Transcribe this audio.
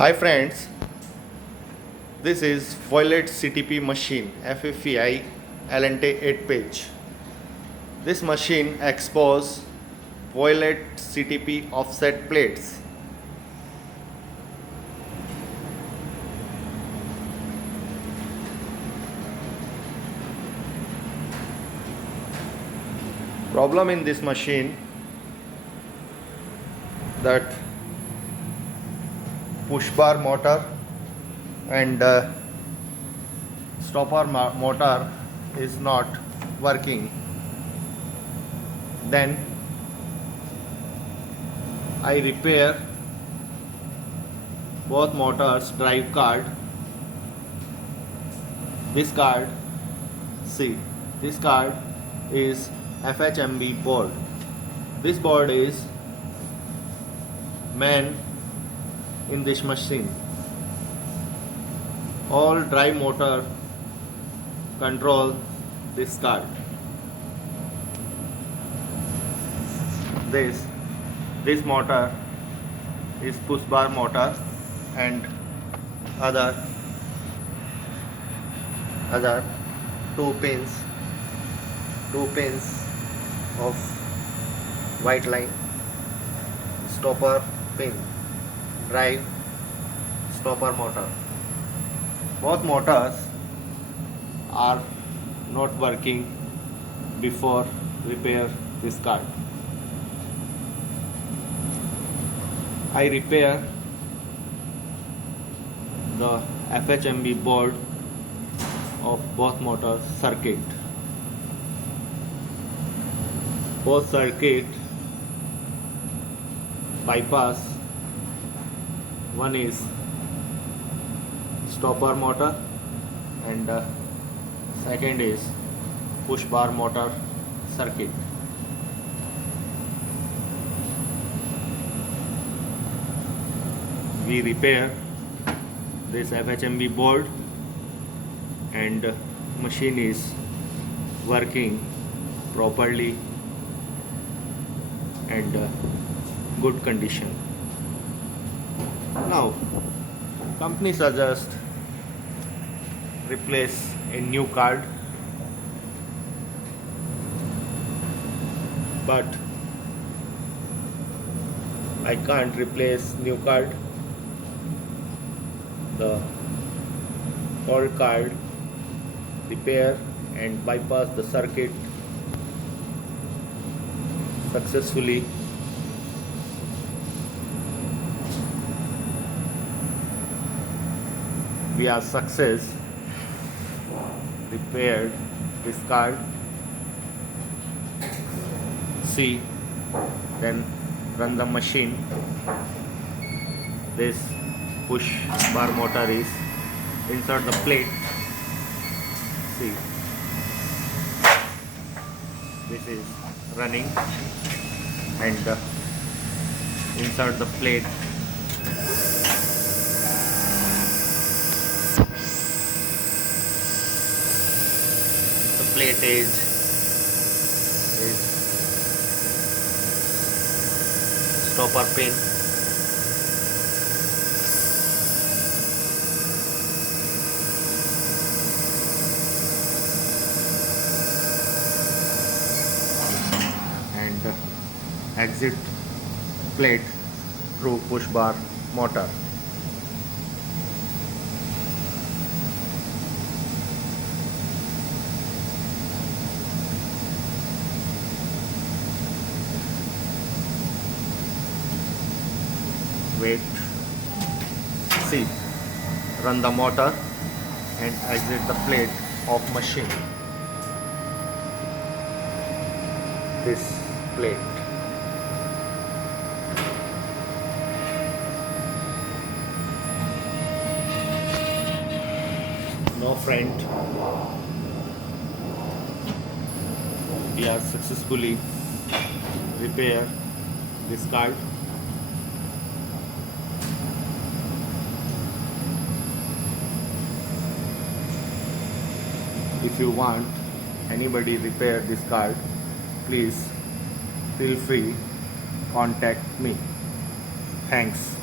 Hi friends, this is Violet CTP machine FFEI Alente 8 page. This machine exposes violet CTP offset plates. Problem in this machine that push bar motor and stopper motor is not working. Then I repair both motors drive card. This card, see, this card is Fhmb board. This board is main in this machine. All drive motor control this card. This motor is push bar motor and other two pins of white line, stopper pin, drive stopper motor. Both motors are not working before repair this card. I repair the Fhmb board of both motor circuit. Both circuit bypass. One is stopper motor and second is push bar motor circuit. We repair this Fhmb board and machine is working properly and good condition. Now company suggests replace a new card, but I can't replace new card. The old card repair and bypass the circuit successfully. We are success repaired this card. See, then run the machine. This push bar motor is insert the plate. See, this is running and insert the plate. The plate is stopper pin. And exit plate through push bar motor. Wait, see, run the motor and exit the plate of machine. This plate. No friend, we are successfully repair this card. If you want anybody repair this card, please feel free contact me. Thanks.